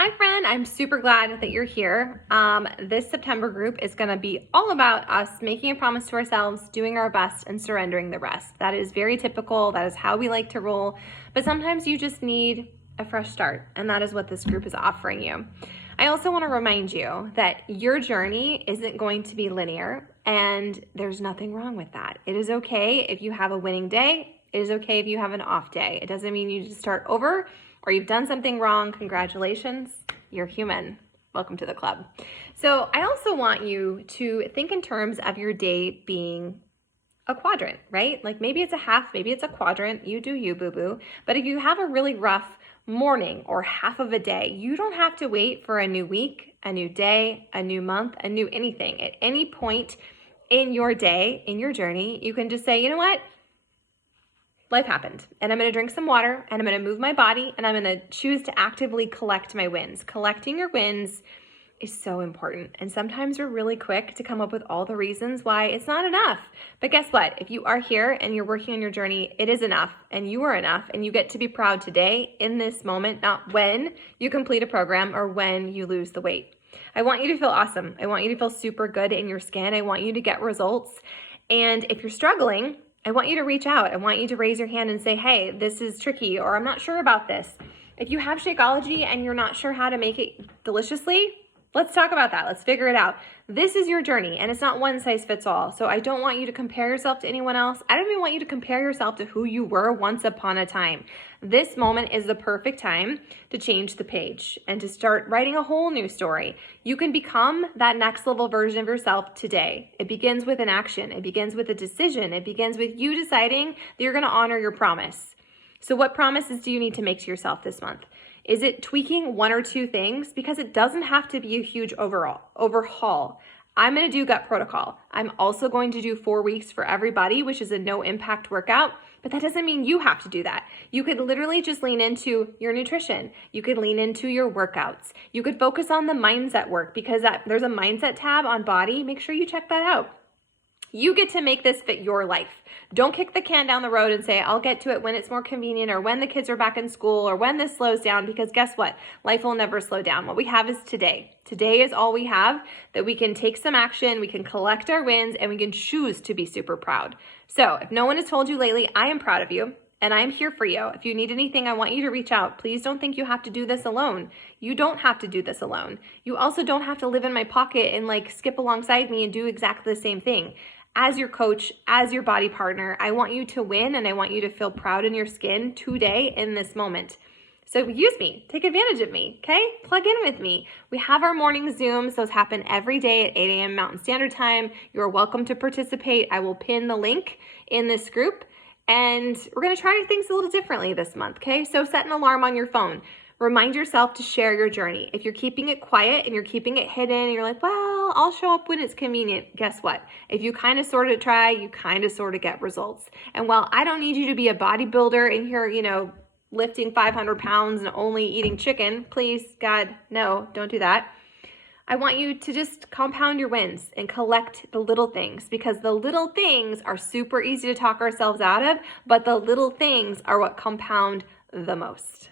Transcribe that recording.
Hi friend, I'm super glad that you're here. This September group is gonna be all about us making a promise to ourselves, doing our best, and surrendering the rest. That is very typical, that is how we like to roll, but sometimes you just need a fresh start, and that is what this group is offering you. I also wanna remind you that your journey isn't going to be linear, and there's nothing wrong with that. It is okay if you have a winning day. It is okay if you have an off day. It doesn't mean you need to start over or you've done something wrong. Congratulations, you're human. Welcome to the club. So I also want you to think in terms of your day being a quadrant, right? Like maybe it's a half, maybe it's a quadrant. You do you, boo-boo. But if you have a really rough morning or half of a day, you don't have to wait for a new week, a new day, a new month, a new anything. At any point in your day, in your journey, you can just say, you know what? Life happened, and I'm gonna drink some water, and I'm gonna move my body, and I'm gonna choose to actively collect my wins. Collecting your wins is so important, and sometimes we're really quick to come up with all the reasons why it's not enough. But guess what? If you are here and you're working on your journey, it is enough, and you are enough, and you get to be proud today, in this moment, not when you complete a program or when you lose the weight. I want you to feel awesome. I want you to feel super good in your skin. I want you to get results, and if you're struggling, I want you to reach out. I want you to raise your hand and say, hey, this is tricky, or I'm not sure about this. If you have Shakeology and you're not sure how to make it deliciously, let's talk about that. Let's figure it out. This is your journey, and it's not one size fits all. So I don't want you to compare yourself to anyone else. I don't even want you to compare yourself to who you were once upon a time. This moment is the perfect time to change the page and to start writing a whole new story. You can become that next level version of yourself today. It begins with an action. It begins with a decision. It begins with you deciding that you're going to honor your promise. So what promises do you need to make to yourself this month? Is it tweaking one or two things? Because it doesn't have to be a huge overhaul. I'm going to do gut protocol. I'm also going to do 4 weeks for everybody, which is a no impact workout, but that doesn't mean you have to do that. You could literally just lean into your nutrition. You could lean into your workouts. You could focus on the mindset work because there's a mindset tab on body. Make sure you check that out. You get to make this fit your life. Don't kick the can down the road and say, I'll get to it when it's more convenient or when the kids are back in school or when this slows down, because guess what? Life will never slow down. What we have is today. Today is all we have that we can take some action, we can collect our wins, and we can choose to be super proud. So if no one has told you lately, I am proud of you. And I'm here for you. If you need anything, I want you to reach out. Please don't think you have to do this alone. You don't have to do this alone. You also don't have to live in my pocket and like skip alongside me and do exactly the same thing. As your coach, as your body partner, I want you to win and I want you to feel proud in your skin today in this moment. So use me, take advantage of me, okay? Plug in with me. We have our morning Zooms. Those happen every day at 8 a.m. Mountain Standard Time. You're welcome to participate. I will pin the link in this group. And we're gonna try things a little differently this month, okay? So set an alarm on your phone. Remind yourself to share your journey. If you're keeping it quiet and you're keeping it hidden, and you're like, well, I'll show up when it's convenient. Guess what? If you kind of sort of try, you kind of sort of get results. And while I don't need you to be a bodybuilder and here, lifting 500 pounds and only eating chicken, please, God, no, don't do that. I want you to just compound your wins and collect the little things, because the little things are super easy to talk ourselves out of, but the little things are what compound the most.